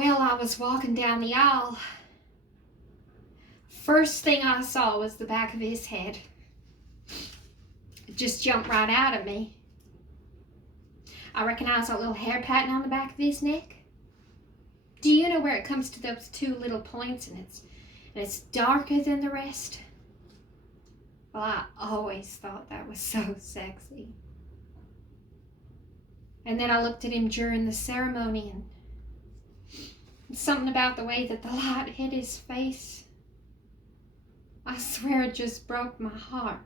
Well, I was walking down the aisle. First thing I saw was the back of his head. It just jumped right out at me. I recognized that little hair pattern on the back of his neck. Do you know where it comes to those two little points and it's darker than the rest? Well, I always thought that was so sexy. And then I looked at him during the ceremony, and something about the way that the light hit his face, I swear it just broke my heart.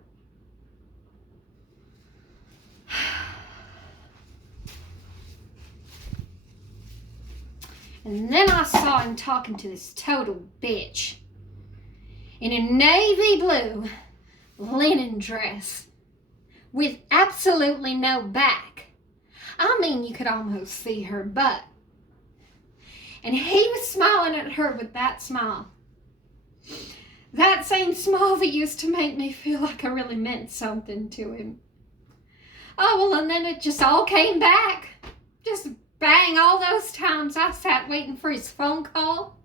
And then I saw him talking to this total bitch in a navy blue linen dress with absolutely no back. I mean, you could almost see her butt. And he was smiling at her with that smile. That same smile that used to make me feel like I really meant something to him. Oh, well, and then it just all came back. Just bang, all those times I sat waiting for his phone call.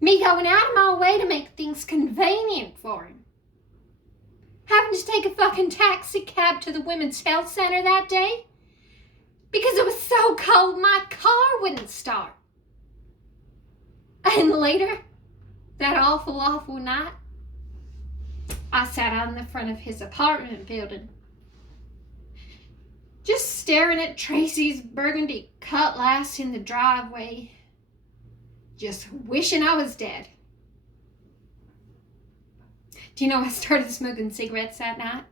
Me going out of my way to make things convenient for him. Having to take a fucking taxi cab to the Women's Health Center that day because it was so cold my car wouldn't start. And later, that awful night, I sat out in the front of his apartment building, just staring at Tracy's burgundy Cutlass in the driveway, just wishing I was dead. Do you know I started smoking cigarettes that night?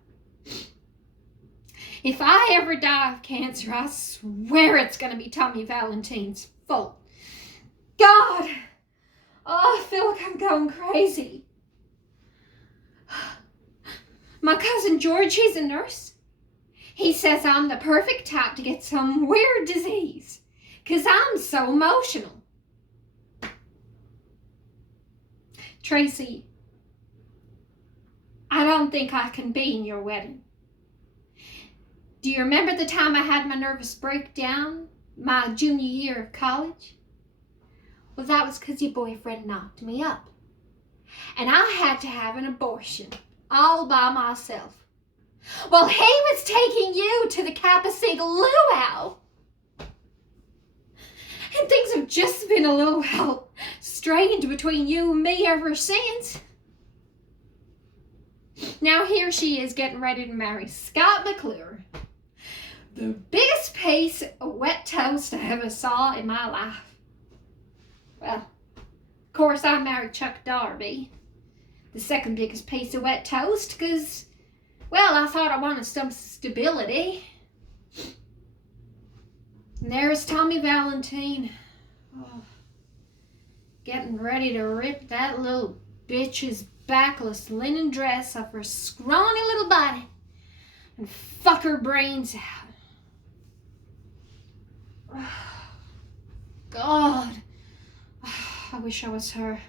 If I ever die of cancer, I swear it's going to be Tommy Valentine's fault. God! Oh, I feel like I'm going crazy. My cousin George, he's a nurse. He says I'm the perfect type to get some weird disease because I'm so emotional. Tracy, I don't think I can be in your wedding. Do you remember the time I had my nervous breakdown my junior year of college? Well, that was because your boyfriend knocked me up. And I had to have an abortion all by myself. Well, he was taking you to the Kappa Sigma luau. And things have just been a little well strained between you and me ever since. Now here she is getting ready to marry Scott McClure. The biggest piece of wet toast I ever saw in my life. Well, of course I married Chuck Darby, the second biggest piece of wet toast, because, well, I thought I wanted some stability. And there's Tommy Valentine, getting ready to rip that little bitch's backless linen dress off her scrawny little body and fuck her brains out. God, I wish I was her.